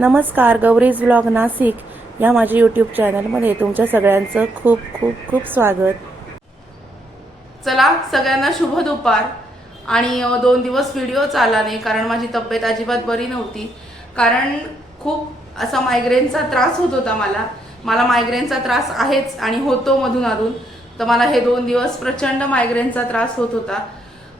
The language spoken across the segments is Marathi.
नमस्कार, गौरीज व्लॉग नाशिक या माझ्या यूट्यूब चॅनलमध्ये तुमच्या सगळ्यांचं खूप खूप खूप स्वागत। चला सगळ्यांना शुभ दुपार। आणि 2 दिवस व्हिडिओ चालला नाही कारण माझी तब्येत अजिबात बरी नव्हती। कारण खूप असा मायग्रेनचा त्रास होत होता मला मायग्रेनचा त्रास आहेच आणि होतो मधून अधून। तर मला हे 2 दिवस प्रचंड मायग्रेनचा त्रास होत होता।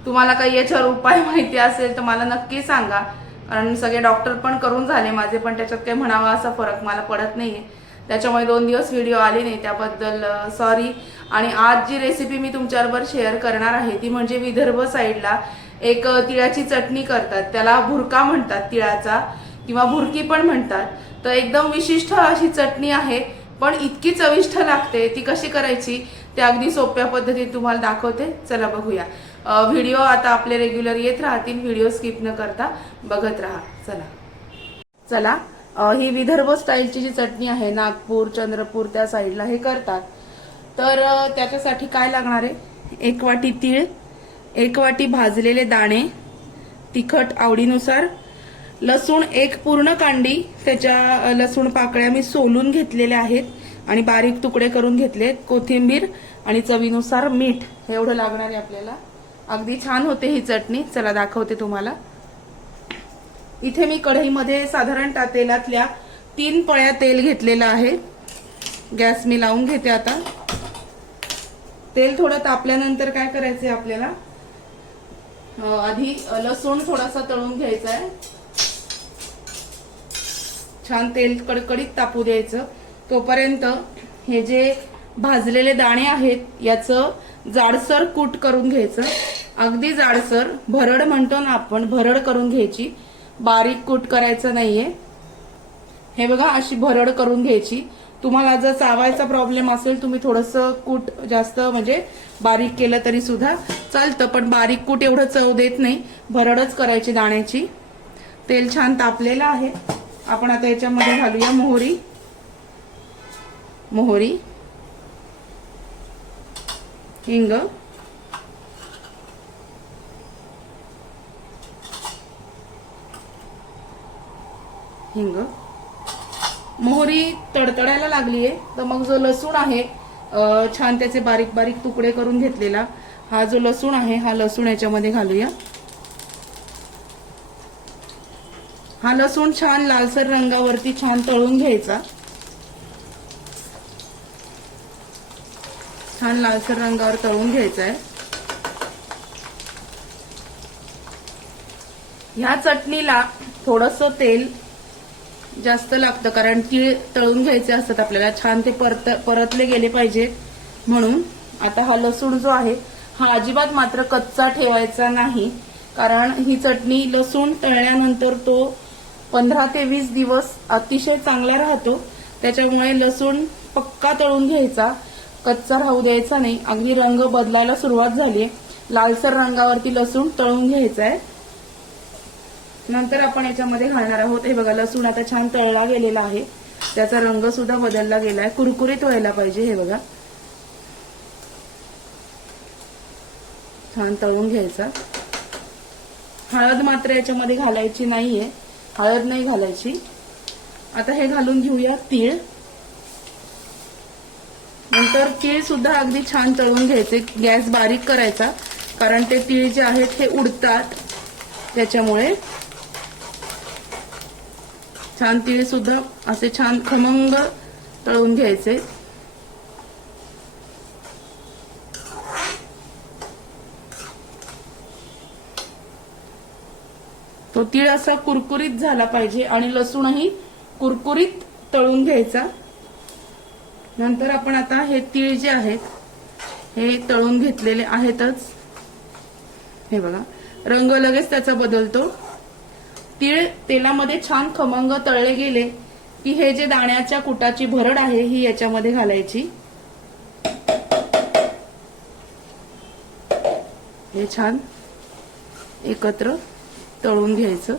तुम्हाला काही याच्यावर उपाय माहिती असेल तर मला नक्की सांगा, कारण सगळे डॉक्टर पण करून झाले माझे, पण त्याच्यात काही म्हणावा असा फरक मला पडत नाहीये। त्याच्यामुळे 2 दिवस व्हिडिओ आले नाही, त्याबद्दल सॉरी। आणि आज जी रेसिपी मी तुमच्याबरोबर शेअर करणार आहे ती म्हणजे विदर्भ साईडला एक तिळाची चटणी करतात, त्याला भुरका म्हणतात तिळाचा किंवा भुरकी पण म्हणतात। तर एकदम विशिष्ट अशी चटणी आहे, पण इतकी चविष्ट लागते। ती कशी करायची ते अगदी सोप्या पद्धतीत तुम्हाला दाखवते, चला बघूया। व्हिडिओ आता आपले रेग्युलर येत राहतील, व्हिडिओ स्किप न करता बघत राहा। चला ही विदर्भ स्टाईलची जी चटणी आहे, नागपूर चंद्रपूर त्या साईडला हे करतात। तर त्याच्यासाठी काय लागणार आहे, 1 वाटी तीळ, 1 वाटी भाजलेले दाणे, तिखट आवडीनुसार, लसूण 1 पूर्ण कांडी, त्याच्या लसूण पाकळ्या मी सोलून घेतलेल्या आहेत आणि बारीक तुकडे करून घेतले, कोथिंबीर आणि चवीनुसार मीठ एवढं लागणार आहे आपल्याला। अगदी छान होते ही चटणी, चला दाखवते तुम्हाला। इथे मी कढईमध्ये साधारणतः तेलातल्या 3 पळ्या तेल घेतलेलं आहे। गॅस मी लावून घेते आता। तेल थोडं तापल्यानंतर काय करायचंय आपल्याला, आधी लसूण थोडासा तळून घ्यायचा आहे। छान तेल कडकडीत तापू द्यायचं। तोपर्यंत हे जे भाजलेले दाणे आहेत याचं जाडसर कूट करून घ्यायचं, अगदी जाडसर, भरड म्हणतो ना आपण, भरड करून घ्यायची, बारीक कूट करायचं नाहीये। हे बघा अशी भरड करून घ्यायची। तुम्हाला जर चावायचा प्रॉब्लेम असेल तुम्ही थोडंसं कूट जास्त म्हणजे बारीक केलं तरी सुद्धा चालतं, पण बारीक कूट एवढं चव देत नाही, भरडच करायची दाण्याची। तेल छान तापलेलं आहे, आपण आता याच्यामध्ये घालूया मोहरी, हिंग, मोहरी तडतडायला लागलीये तर मग जो लसूण आहे छान त्याचे बारीक बारीक तुकडे करून घेतलेला हा जो लसूण आहे, हा लसूण याच्यामध्ये घालूया। हा लसूण छान लालसर रंगावरती छान तळून घ्यायचा, छान लालसर रंगावर तळून घ्यायचा आहे। ह्या चटणीला थोडंसं तेल जास्त लागतं, कारण तीळ तळून घ्यायचे असतात आपल्याला, छान ते परतले गेले पाहिजेत म्हणून। आता हा लसूण जो आहे हा अजिबात मात्र कच्चा ठेवायचा नाही, कारण ही चटणी लसूण तळल्यानंतर तो 15 ते 20 दिवस अतिशय चांगला राहतो। त्याच्यामुळे लसूण पक्का तळून घ्यायचा, कच्चा राहू द्यायचा नाही। अगदी रंग बदलायला सुरुवात झालीये, लालसर रंगावरती लसूण तळून घ्यायचा आहे। नंतर आपण याच्यामध्ये घालणार आहोत, हे बघा लसूण आता छान तळला गेलेला आहे, त्याचा रंग सुद्धा बदलला गेलाय, कुरकुरीत व्हायला पाहिजे। हे बघा छान तळून घ्यायचा। हळद मात्र याच्यामध्ये घालायची नाहीये, हळद नाही घालायची। आता हे घालून घेऊया तीळ, नंतर तीळ सुद्धा अगदी छान तळून घ्यायचे, गॅस बारीक करायचा, कारण ते तीळ जे आहेत हे उडतात, त्याच्यामुळे छान तीळ सुद्धा असे छान खमंग तळून घ्यायचे। तो तीळ असा कुरकुरीत झाला पाहिजे आणि लसूणही कुरकुरीत तळून घ्यायचा। नंतर आपण आता हे तीळ जे आहेत हे तळून घेतलेले आहेतच, हे बघा रंग लगेच त्याचा बदलतो। तीळ तेलामध्ये छान खमंग तळले गेले की हे जे दाण्याच्या कुटाची भरड आहे ही याच्यामध्ये घालायची, हे छान एकत्र तळून घ्यायचं।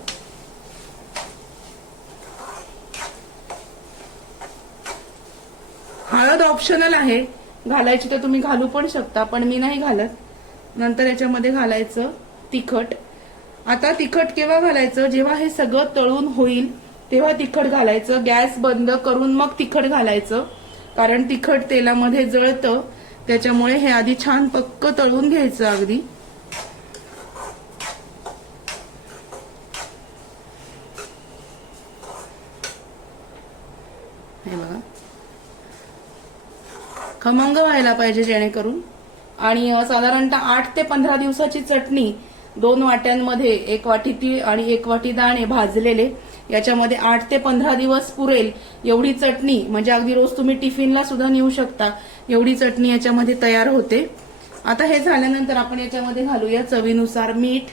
हळद ऑप्शनल आहे, घालायची तर तुम्ही घालू पण शकता, पण मी नाही घालत। नंतर याच्यामध्ये घालायचं तिखट। आता तिखट केव्हा घालायचं, जेव्हा हे सगळं तळून होईल तेव्हा तिखट घालायचं. गॅस बंद करून मग तिखट घालायचं, कारण तिखट तेलामध्ये जळतं. त्याच्यामुळे हे आधी छान पक्क तळून घ्यायचं अगदी. हे बघा, खमंग व्हायला पाहिजे जेणेकरून. आणि साधारणतः 8 ते 15 दिवसाची चटणी 2 वाट्यांमध्ये, 1 वाटी तीळ आणि 1 वाटी दाणे भाजलेले, याच्यामध्ये 8 ते 15 दिवस पुरेल एवढी चटणी. म्हणजे अगदी रोज तुम्ही टिफिनला सुद्धा नेऊ शकता एवढी चटणी याच्यामध्ये तयार होते. आता हे झाल्यानंतर आपण याच्यामध्ये घालूया चवीनुसार मीठ.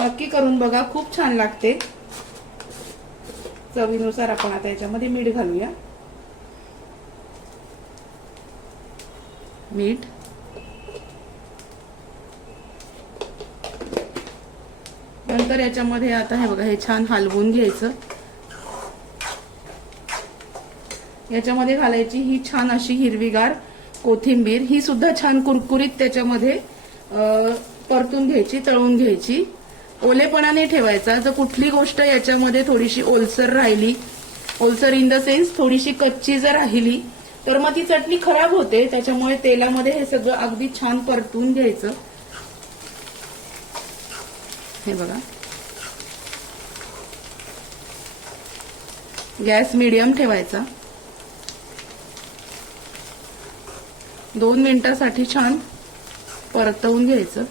नक्की करून बघा, खूप छान लागते. चवीनुसार आपण आता याच्यामध्ये मीठ घालूया. मीठ, नंतर याच्यामध्ये आता हे बघा, हे छान हलवून घ्यायचं. याच्यामध्ये घालायची ही छान अशी हिरवीगार कोथिंबीर. ही सुद्धा छान कुरकुरीत त्याच्यामध्ये परतून घ्यायची, तळून घ्यायची. ओलेपणा नाही ठेवायचा. जर कुठली गोष्ट याच्यामध्ये थोडीशी ओलसर राहिली, ओलसर इन द सेन्स थोडीशी कच्ची जर राहिली, तर मग ती चटणी खराब होते. त्याच्यामुळे तेलामध्ये हे सगळं अगदी छान परतून घ्यायचं. हे बघा, गॅस मीडियम ठेवायचा. 2 मिनिटासाठी छान परतवून घ्यायचं.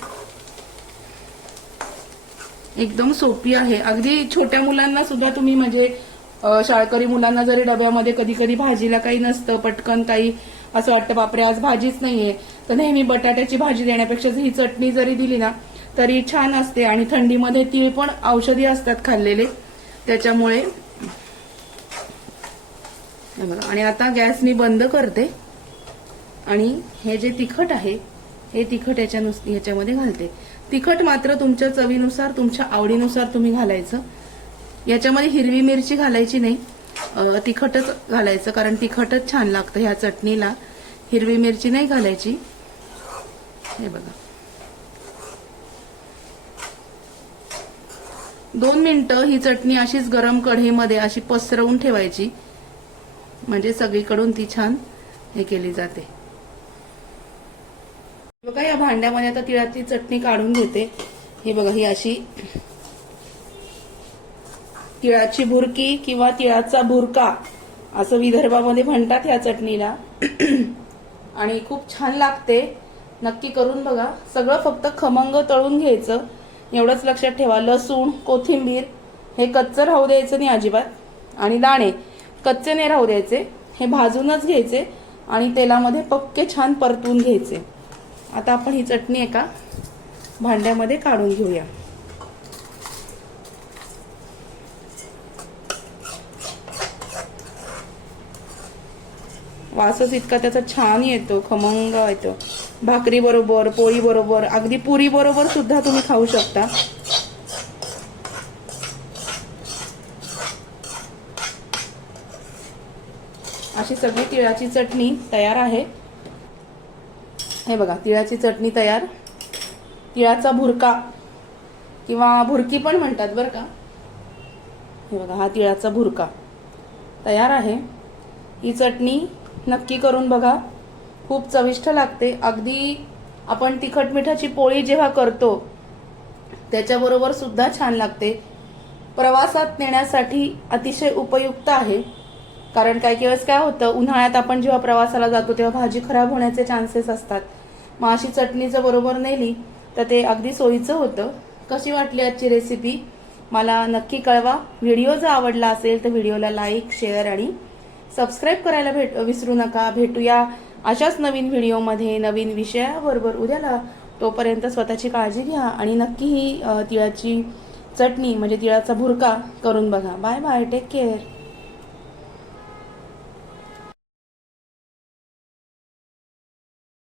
एकदम सोपी आहे. अगदी छोट्या मुलांना सुद्धा तुम्ही, म्हणजे शाळकरी मुलांना जरी डब्यामध्ये कधी कधी भाजीला काही नसतं, पटकन काही असं वाटतं बापरे आज भाजीच नाहीये, तर नेहमी बटाट्याची भाजी देण्यापेक्षा ही चटणी जरी दिली ना तरी छान असते. आणि थंडीमध्ये तीळ पण औषधी असतात खाल्लेले, त्याच्यामुळे. आणि आता गॅस मी बंद करते आणि हे जे तिखट आहे हे तिखट याच्यामध्ये घालते. तिखट मात्र तुमच्या चवीनुसार, तुमच्या आवडीनुसार तुम्ही घालायचं. याच्यामध्ये हिरवी मिरची घालायची नाही, तिखटच घालायचं, कारण तिखटच छान लागतं ह्या चटणीला. हिरवी मिरची नाही घालायची. हे बघा, 2 मिनिटं ही चटणी अशीच गरम कढईमध्ये अशी पसरवून ठेवायची, म्हणजे सगळीकडून ती छान हे केली जाते. बघा, या भांड्यामध्ये आता तिळाची चटणी काढून घेते. ही बघा, ही अशी तिळाची भुरकी किंवा तिळाचा भुरका असं विदर्भामध्ये म्हणतात ह्या चटणीला. आणि खूप छान लागते. नक्की करून बघा. सगळं फक्त खमंग तळून घ्यायचं, एवढंच लक्षात ठेवा. लसूण, कोथिंबीर हे कच्चं राहू द्यायचं नाही अजिबात. आणि दाणे कच्चे नाही राहू द्यायचे, हे भाजूनच घ्यायचे आणि तेलामध्ये पक्के छान परतून घ्यायचे. आता आपण ही चटणी एका भांड्यामध्ये काढून घेऊया. वासच इतका त्याचा छान येतो, खमंग येतो. भाकरी बरोबर, पोळी बरोबर, अगदी पुरी बरोबर सुद्धा तुम्ही खाऊ शकता. अशी सगळी तिळाची चटणी तयार आहे. हे बघा, तिळाची चटणी तयार. तिळाचा भुरका किंवा भुरकी पण म्हणतात बरं का. हे बघा, हा तिळाचा भुरका तयार आहे. ही चटणी नक्की करून बघा, खूप चविष्ट लागते. अगदी आपण तिखट मिठाची पोळी जेव्हा करतो त्याच्याबरोबर सुद्धा छान लागते. प्रवासात नेण्यासाठी अतिशय उपयुक्त आहे. कारण काही वेळेस काय होतं, उन्हाळ्यात आपण जेव्हा प्रवासाला जातो तेव्हा भाजी खराब होण्याचे चान्सेस असतात. मग अशी चटणी जर बरोबर नेली तर ते अगदी सोयीचं होतं. कशी वाटली आजची रेसिपी मला नक्की कळवा. व्हिडिओ जर आवडला असेल तर व्हिडिओला लाईक, शेअर आणि सबस्क्राईब करायला विसरू नका. भेटूया अशाच नवीन व्हिडिओमध्ये नवीन विषयाबरोबर उद्याला. तोपर्यंत स्वतःची काळजी घ्या आणि नक्की ही तिळाची चटणी म्हणजे तिळाचा भुरका करून बघा. Bye bye, take care.